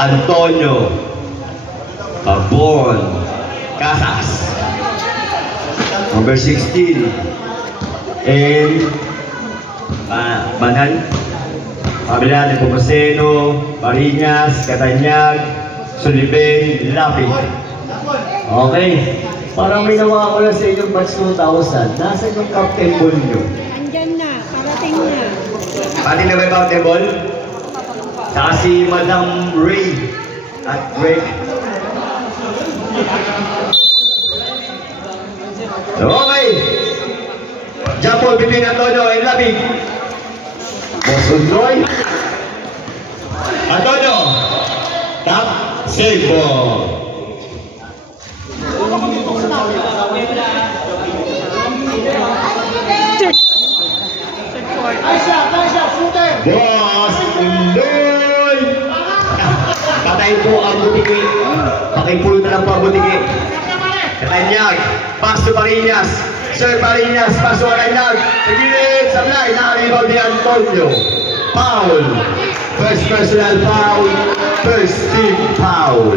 Antonio Pabon Casas. Number 16. And Manal Pamela de Pomoceno, Marinas, Catanyag, Sullivan, Lapid. Okay. Parang may nawawala sa inyong batch 2000. Nasaan yung captain ball nyo? Andyan na, parating na. Pati na ba yung captain ball? Saka si Madam Ray at Greg. Okay. Japol between Antonio and Labig. Bosundoy. Antonio. Top save ball. Boss Undoy. Patay po ang butiki. Pakipulot na lang po ang butiki. Katanyag. Pass to Marinas. Sir Marinas. Pass to Katanyag. Sa gilid. Sa line. Nakalibaw ni Antonio. Foul. First personal foul. First team foul.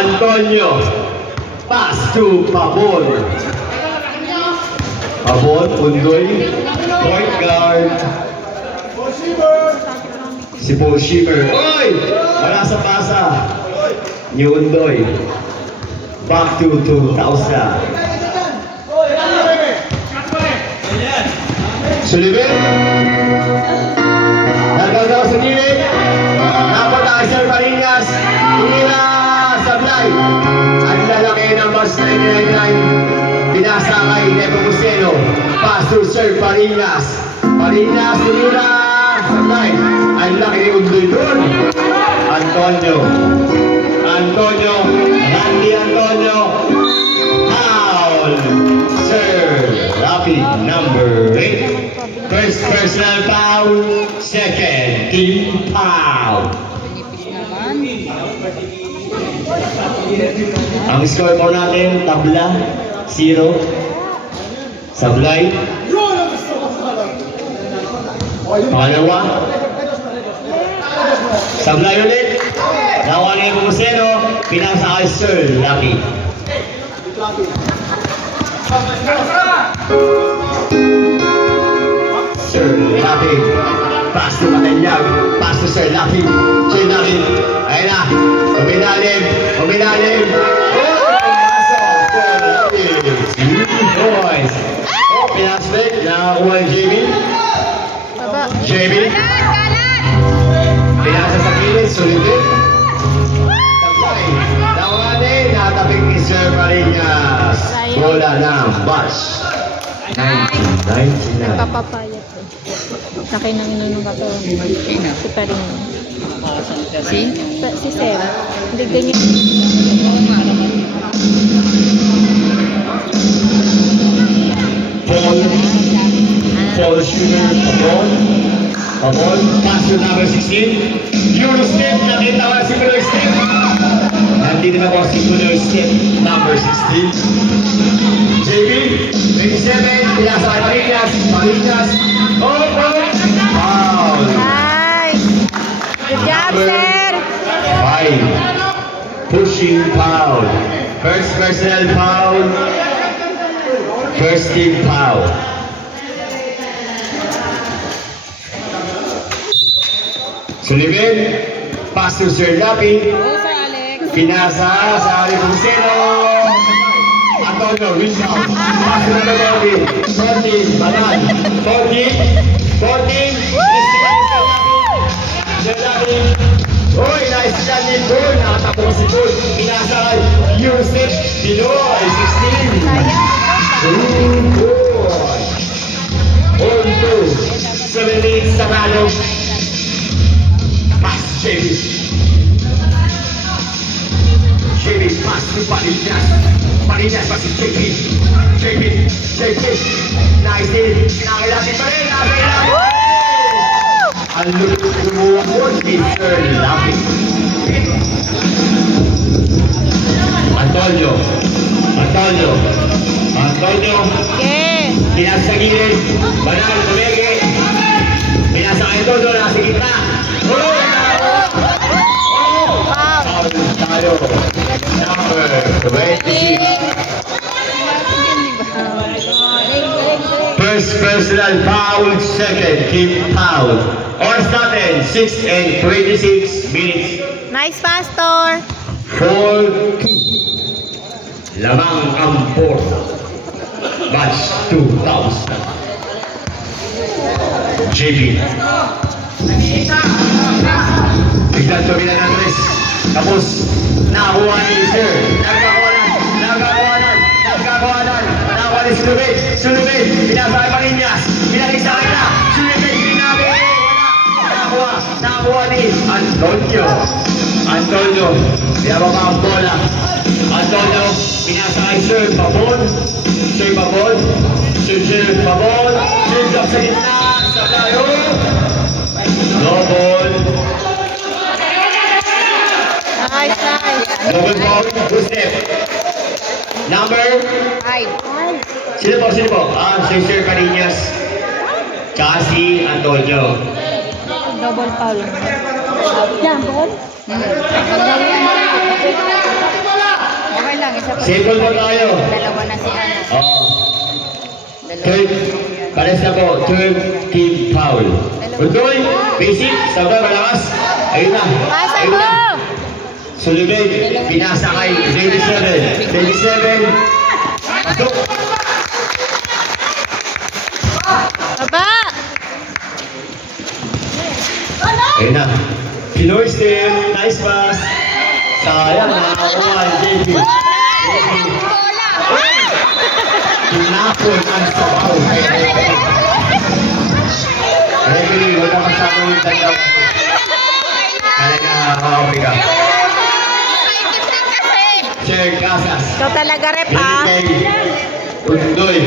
Antonio. Pass to Pabon. Pabon, Undoy. Point guard. Si Paul Shimmer. Oy! Wala sa pasa. Ni Undoy. Back to 2000. Sullivan. Nagagawa sa gilid. Napunta kay Sir Marinas. Tumira sa fly. Ang lalaki ng bus 999. Pinasa kay Nepomuceno. Pass to Sir Marinas. Marinas tumira sa fly. Ang laki ni Undoy doon. Antonio. Antonio. Randy Antonio. Foul. Sir Rapi number 8. First personal foul. Second team foul. Ang score po natin, tabla, 0. Sablay. Pangalawa. Sablay ulit. Nawa na yung Pumuseno. Pinasa kay Sir Lucky. Sir Lucky. Pass to Matanyag. Pass to Sir Lucky. Sir Lucky. Ayun na. Uminalim. Uminalim. Boys. Pinasbet. Nakakuha yung JB. JB. Pinasa sa kilis. Sulipin. Tablay. Nawanin. Natapik ni Sir Marinas. Bola ng Bash. 99. Nagpapapayat eh. Laki ng inunong ka to. Si Parin. Si Sir. Digdan niyo. Paul Shooter, Pabon, pass to number 16. Euro step, nakita ko na si Euro step. Nandito na po si Euro step, number 16. JB, 27, pinasa kay Marinas. Marinas, foul. Nice! Good job, Sir! 5, pushing foul. First personal foul. First team foul. Sullivan, pass to Sir Lapi. Pinasa sa Nepomuceno. Antonio, rebound. Pass to Lapi. 14, Banan. 14. Sir Lapi. Uy, nice shot ni Paul. Nakatapos si Paul. Pinasa kay Yusef. Pinoy, 16. All 2. 7 minutes sa Tagalog. Pass, JB. JB, pass to Marinas. Marinas, pass to JB. JB. Nice din. Kinakailangan pa rin. Ang lulong ni Sir Lapi. Pinasa sa gilid. Banal, tumegi. Pinasa kayo todo, nasa gitna. Oh! Wow. Tayo. Number 26. First personal foul, second team foul. Oras natin, 6 and 26 minutes. Nice, Pastor. 4-2. Lamang ang 4. Match 2000. JB. Biglang tumila ng tres. Tapos, nakakuha ni Sir. Nakakuha ni Sulubid. Pinasa kay Marinas. Pinagig sa kanila. Sulubid, pinabi. Wala. Nakakuha ni Antonio. Pinababa ang bola. Antonio, pinasa kay Sir Pabon. Sir Pabon. Sir drop sa gitna. Sa tayo. No ball. Nice. Double ball. Two step. Number? 5. Sino po? Si Sir Cariñas. Tsaka si Antonio. Double foul. Yan, ball? Okay lang, isa pa. Simple po tayo. Dalawa na si ano. Oo. Third, pares na po. Third team foul. Undoy, basic, sabay, malakas. Ayun na. Pasa Ayun mo! na. Sulubid, pinasa kay 27. 27. Pasok. Baba! Ayun na. Pinoy still. Nice pass. Sayang na. JP. Tinapon ang sabaw. Referee, wala masyadong dalaw. Kala na makakapig ka. Sir Casas. Ikaw talaga, rep, ah. Undoy.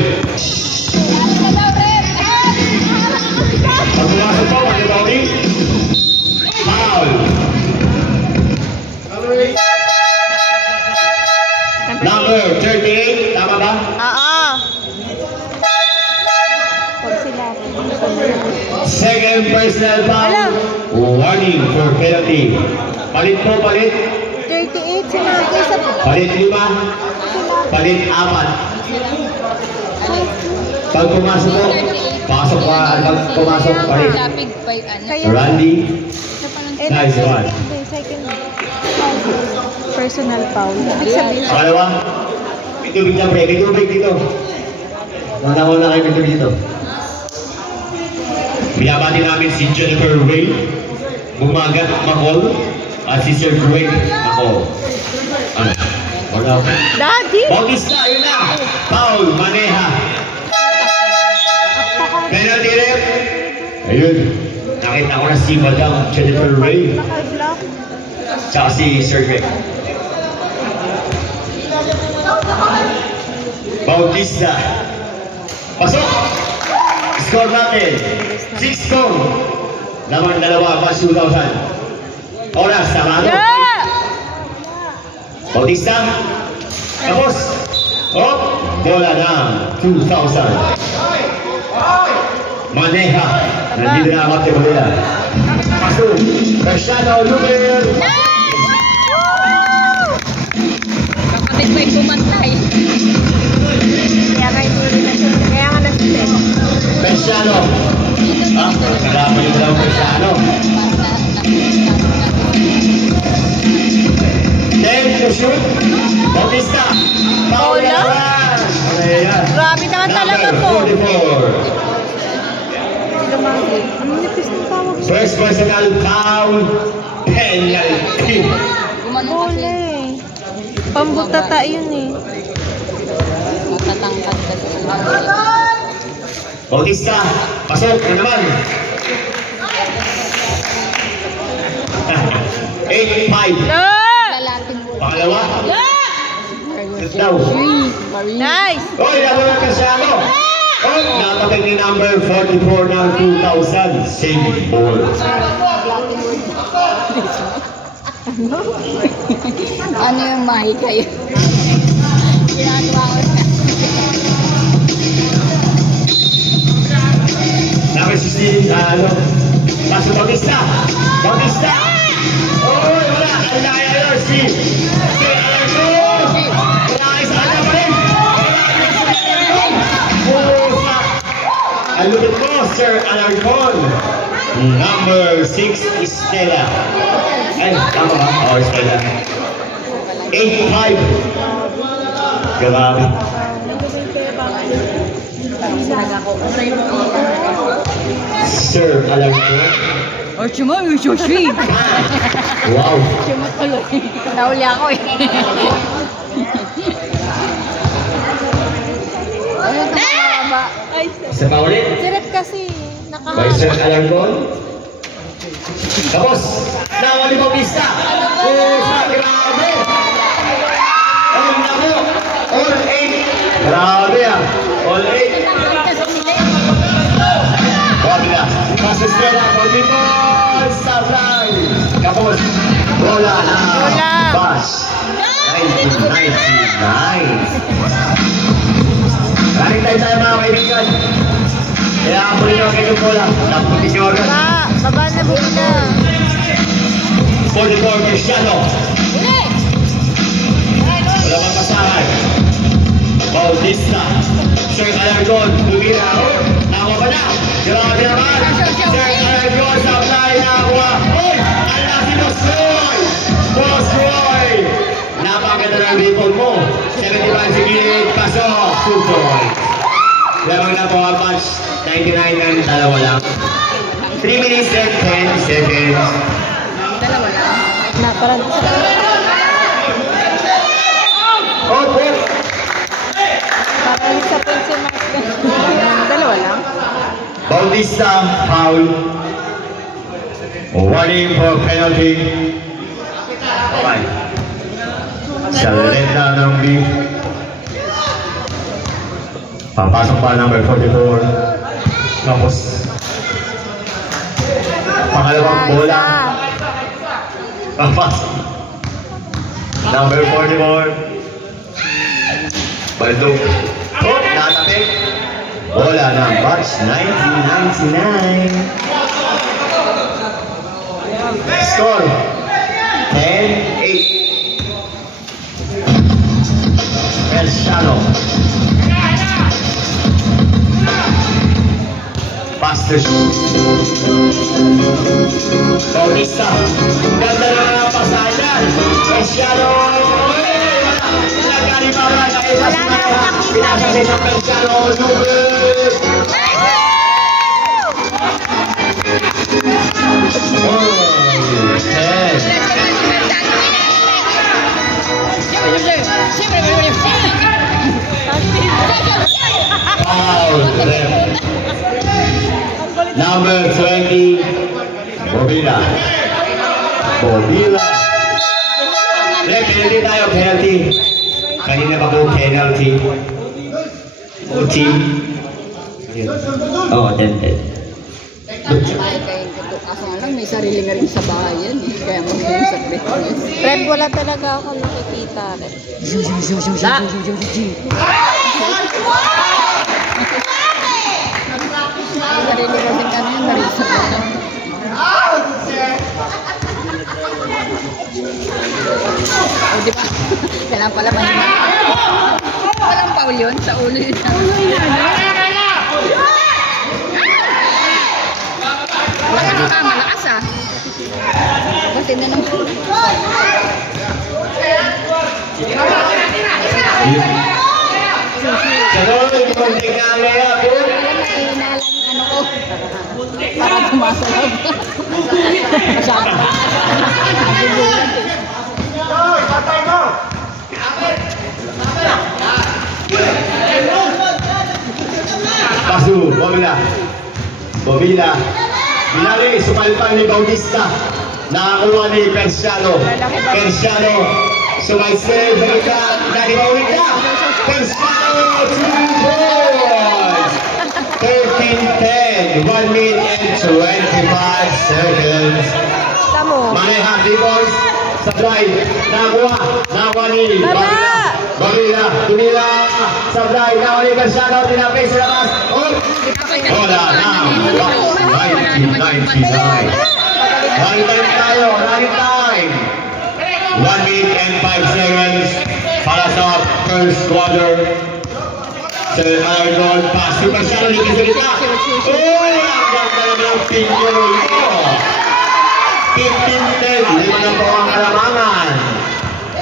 Pag pumasok po, Tony. Foul. Number 38, tama ba? Oo. Pag sila. Second personal foul. Wala. Warning for penalty. Palit po, palit. 38 sila. Isa pa. Palit 5. Palit 4. Pag pumasok po, pasok pa. Pag pumasok, palit. Lapig pa yung ano. Kaya, Randy. eh, Nice one. Second. Personal foul. Ibig sabihin. Pangalawa, may tubig na pre. May tubig dito. Muna kayo may tubig dito. Binabati namin si Jennifer Ray, Bumagat Macol, at si Sir Greg Macol. Ano? Wala ako. Daddy! Bautista, ayun na! Paul Maneha. Penalty rep. Ayun. Nakita ko na si Madam Jennifer Ray, Naka-block. tsaka si Sir Greg. Bautista. Pasok! Score natin. 6 score. Laman dalawa, pas 2,000. Oras, tama ano? Yeah! Bautista. Tapos. Oh, bola na. 2,000. Maneha. Nandito na ang kategoria. Pasok. Cristiano Lumer. Kapatid ko yung kumantay. Kaya nga hindi na siya. Kaya nga nasa Cristiano. Kailangan yung dalawang Cristiano. 10 to shoot. Bautista. Foul na Bola? naman. Ayan. Grabe naman talaga to. Number 44. Lumanggi. Ang nipis ng tawag. First personal foul. Penalty. Gumanong kasi. Bola eh. Pambutata yun eh. Matatangkad kasi. Bautista. Pasok na naman. 8-5. Lalaking mo. Pangalawa. Sit down. Nice! Oy, naman ang Cristiano. Oh, napatag ni number 44 ng 2,000. Same ball. Ano yung mahi kayo? Ginagawa ko na. si, Paso Bautista. Bautista. Oy, wala. Ang laya si Alarcon. Wala kayo sa kanya pa rin. Ang lupit mo, Sir Alarcon. Number 6, Estela. Ay, tama ba? Oo, Estela. 85. Grabe. Sir Alarcon. O, chuma, yung sushi. Wow. Chuma tuloy. Nauli ako eh. Ayun, tumama. Ay, Isa pa ulit. Sirap kasi. By Nakahalo. Sir Alarcon. Tapos, nawali Bautista. Oh, sa grabe. Ay, naku. All 8. Grabe ah. All 8. Wala. Pasok Stella. Volleyball. Stop line. Tapos, bola na. Bola. Bash. 1999. Maraming tayo mga kaibigan. Kaya ako rin ang kanyang bola. Tapos ni Jordan. Baba na buo na. 44 Cristiano. Wala mang pasahan. Bautista. Sir Alarcon. Tumira. Nakuha pa na. Grabe naman. Sir Alarcon sa play nakuha. Uy! Ala si Boss Roy! Boss Roy! Napakaganda ng ripple mo. 75 sa gilid. Pasok. 2 points. Lamang na po ang match. 99 ng dalawa lang. 3 minutes and 10 seconds. Dalawa lang. Na, parang Oh, boy! parang sa point si Mark. Dalawa lang. Bautista, foul. Warning for penalty. Bye. Sa lenta ng B. Papasok pa number 44. Tapos, pangalawang bola. Papasok. Number 44. Baldog. Oh, natapik. Bola ng batch 1999. Score 10-8. Cristiano. Faster shoot. Bautista. Ganda na nga pasayan. Cristiano. Nagkali para sa isa sa mga pinasasay sa Cristiano. Lubid. Oh, 10. Foul. Number 20. Bobila. Bobila. Penalty tayo, penalty. Kanina pa po penalty. O team. Oo, 10-10. Kaso nga lang, may sarili na rin sa bahay yan eh. Kaya magiging sakit. Fred, wala talaga ako nakikita. May sarili na rin kami na rin sa bahay. O di ba? Kailangan pala mahina. Walang foul yun sa ulo yun. Wala nang kamalakas ah. Buti na naman. Ganun, yung konting camera po. Alam na inalang ano ko. Para tumasalab. Masyado. Nagugulat eh. Pasu, Bobila. Bobila. Binali, supalpan ni Bautista. Nakakuha ni Cristiano. Cristiano. Sumaysay, Bautista. Nagibawin ka. Cristiano, 2 points. 13-10. 1 minute and 25 seconds. Tamo. Manay happy boys. Sablay, nakuha ni Gorilla, tumira, Sablay, nakuha ni Garciano, tinapis sa labas, wala na, 99. Running time tayo, running time. 1 minute and 5 seconds para sa first quarter. Sir Arnold, pass to Garciano, likas sa gitna. Ang ganda naman ang pinyoy mo. 15-10, lima na po ang kalamangan.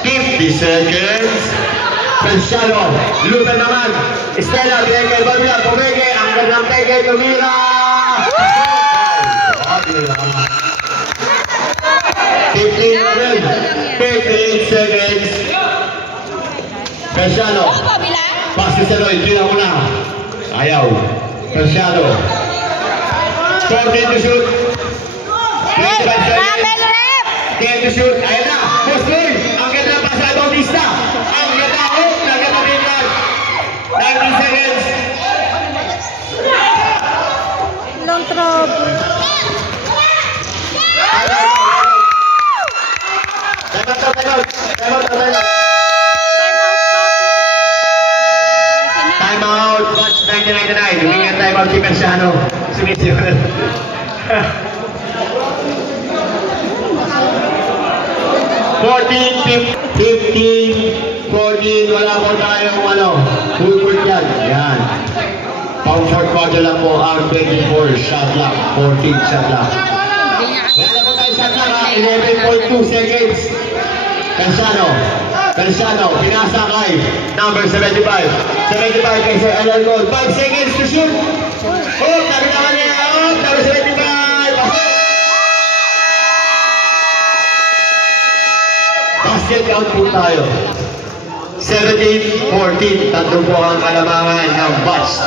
50 seconds. Garciano, luta naman. Estela, binigay, Barbila, Kumege, ang gandang Pege, tumira. 58 seconds. Garciano, pass to Seloy, tira mo na. Ayaw. Garciano. 14 to shoot. 25 seconds. 10 to shoot. Ayan na. Postoy. Ang ganda pa sa Bautista. Ang ganda. Naganda din yan. 19 seconds. Long trouble. Time out. Match 1999. Humingan time out si Garciano. Sumisiwan. 15, 14, wala po tayong full yan. Yan. Pang short quarter lang po ang 24 shot clock, 14 shot clock. Wala po tayong shot clock, 11.2 seconds. Garciano, pinasa kay number 75. 75 kay Sir Alan Gold. 5 seconds to shoot. Sabi naman niya, number 75. Basket count po tayo. 17-14, tatlo po ang kalamangan ng Bucks.